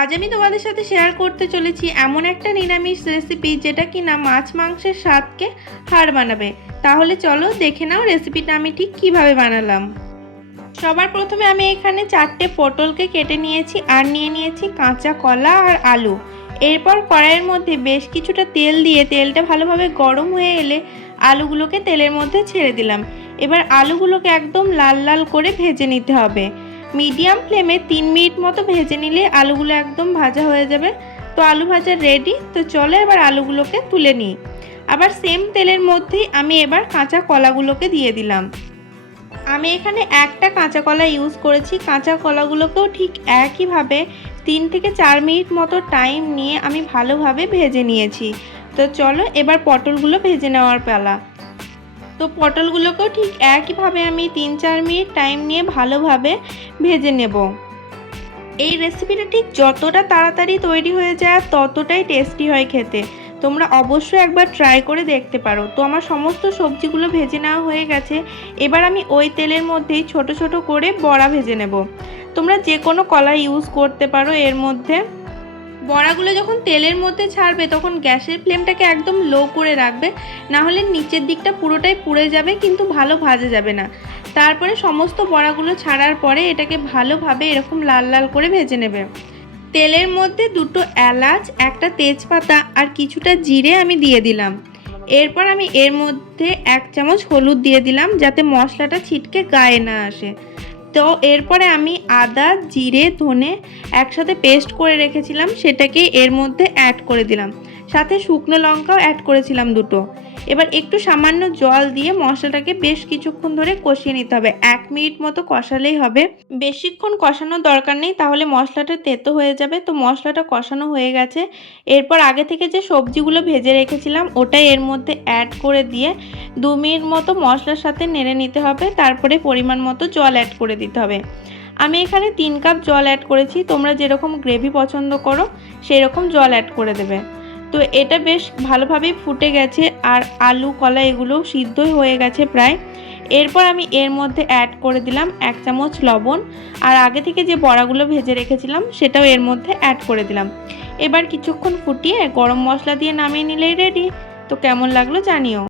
আজ আমি তোমাদের সাথে শেয়ার করতে চলেছি এমন একটা নিরামিষ রেসিপি যেটা কি না মাছ মাংসের স্বাদকে হার বানাবে তাহলে চলো দেখে নাও রেসিপিটা আমি ঠিক কীভাবে বানালাম। সবার প্রথমে আমি এখানে চারটে পটলকে কেটে নিয়েছি আর নিয়ে নিয়েছি কাঁচা কলা আর আলু। এরপর কড়াইয়ের মধ্যে বেশ কিছুটা তেল দিয়ে তেলটা ভালোভাবে গরম হয়ে এলে আলুগুলোকে তেলের মধ্যে ছেড়ে দিলাম। এবার আলুগুলোকে একদম লাল লাল করে ভেজে নিতে হবে। মিডিয়াম ফ্লেমে তিন মিনিট মতো ভেজে নিলে আলুগুলো একদম ভাজা হয়ে যাবে। তো আলু ভাজা রেডি তো চলো এবার আলুগুলোকে তুলে নিই। আবার সেম তেলের মধ্যেই আমি এবার কাঁচা কলাগুলোকে দিয়ে দিলাম। আমি এখানে একটা কাঁচা কলা ইউজ করেছি। কাঁচা কলাগুলোকেও ঠিক একইভাবে তিন থেকে চার মিনিট মতো টাইম নিয়ে আমি ভালোভাবে ভেজে নিয়েছি। তো চলো এবার পটলগুলো ভেজে নেওয়ার পালা। তো পটলগুলোকেও ঠিক একইভাবে আমি তিন চার মিনিট টাইম নিয়ে ভালোভাবে ভেজে নেব। এই রেসিপিটা ঠিক যতটা তাড়াতাড়ি তৈরি হয়ে যায় ততটাই টেস্টি হয় খেতে। তোমরা অবশ্যই একবার ট্রাই করে দেখতে পারো। তো আমার সমস্ত সবজিগুলো ভেজে নেওয়া হয়ে গেছে। এবার আমি ওই তেলের মধ্যেই ছোট ছোট করে বড়া ভেজে নেব। তোমরা যে কোনো কলা ইউজ করতে পারো এর মধ্যে। বড়াগুলো যখন তেলের মধ্যে ছাড়বে, তখন গ্যাসের ফ্লেমটাকে একদম লো করে রাখবে। না হলে নিচের দিকটা পুরোটাই পুড়ে যাবে, কিন্তু ভালো ভাজা যাবে না। তারপরে সমস্ত বড়াগুলো ছাড়ার পরে এটাকে ভালোভাবে এরকম লাল লাল করে ভেজে নেবে। তেলের মধ্যে দুটো এলাচ, একটা তেজপাতা আর কিছুটা জিরে আমি দিয়ে দিলাম। এরপর আমি এর মধ্যে এক চামচ হলুদ দিয়ে দিলাম, যাতে মশলাটা ছিটকে গায়ে না আসে। তো এরপরে আমি আদা, জিরে, ধনে একসাথে পেস্ট করে রেখেছিলাম, সেটাকে এর মধ্যে অ্যাড করে দিলাম। সাথে শুকনো লঙ্কাও অ্যাড করেছিলাম দুটো। এবার একটু সামান্য জল দিয়ে মশলাটাকে বেশ কিছুক্ষণ ধরে কষিয়ে নিতে হবে। এক মিনিট মতো কষালেই হবে। বেশিক্ষণ কষানোর দরকার নেই, তাহলে মশলাটা তেতো হয়ে যাবে। তো মশলাটা কষানো হয়ে গেছে। এরপর আগে থেকে যে সবজিগুলো ভেজে রেখেছিলাম, ওটাই এর মধ্যে অ্যাড করে দিয়ে দু মিনিট মতো মশলার সাথে নেড়ে নিতে হবে। তারপরে পরিমাণ মতো জল অ্যাড করে দিতে হবে। আমি এখানে তিন কাপ জল অ্যাড করেছি। তোমরা যেরকম গ্রেভি পছন্দ করো সেই রকম জল অ্যাড করে দেবে। তো এটা বেশ ভালোভাবেই ফুটে গেছে আর আলু, কলা এগুলো সিদ্ধই হয়ে গেছে প্রায়। এরপর আমি এর মধ্যে অ্যাড করে দিলাম এক চামচ লবণ। আর আগে থেকে যে বড়াগুলো ভেজে রেখেছিলাম, সেটাও এর মধ্যে অ্যাড করে দিলাম। এবার কিছুক্ষণ ফুটিয়ে গরম মশলা দিয়ে নামিয়ে নিলেই রেডি তো কেমন লাগল জানিও।